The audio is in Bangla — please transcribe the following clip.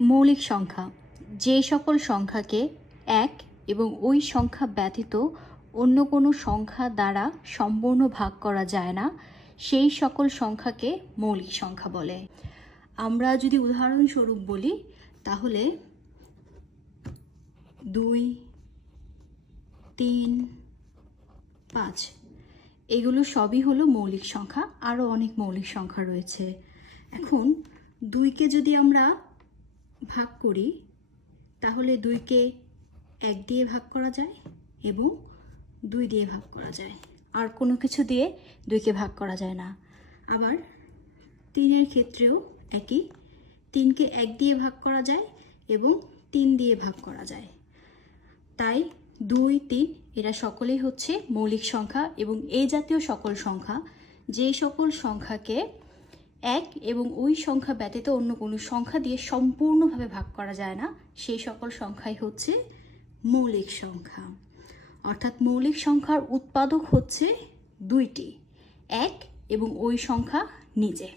মৌলিক সংখ্যা যে সকল সংখ্যাকে এক এবং ওই সংখ্যা ব্যতীত অন্য কোনো সংখ্যা দ্বারা সম্পূর্ণ ভাগ করা যায় না সেই সকল সংখ্যাকে মৌলিক সংখ্যা বলে। আমরা যদি উদাহরণস্বরূপ বলি তাহলে 2, 3, 5 এগুলো সবই হলো মৌলিক সংখ্যা। আরও অনেক মৌলিক সংখ্যা রয়েছে। এখন 2কে যদি আমরা ভাগ করি তাহলে 2কে 1 দিয়ে ভাগ করা যায় এবং 2 দিয়ে ভাগ করা যায়, আর কোনো কিছু দিয়ে 2কে ভাগ করা যায় না। আবার 3-এর ক্ষেত্রেও একই, 3কে 1 দিয়ে ভাগ করা যায় এবং 3 দিয়ে ভাগ করা যায়। তাই 2, 3 এরা সকলেই হচ্ছে মৌলিক সংখ্যা। এবং এই জাতীয় সকল সংখ্যা, যে সকল সংখ্যাকে এক এবং ওই সংখ্যা ব্যতীত অন্য কোনো সংখ্যা দিয়ে সম্পূর্ণভাবে ভাগ করা যায় না সেই সকল সংখ্যাই হচ্ছে মৌলিক সংখ্যা। অর্থাৎ মৌলিক সংখ্যার উৎপাদক হচ্ছে 2টি, এক এবং ওই সংখ্যা নিজে।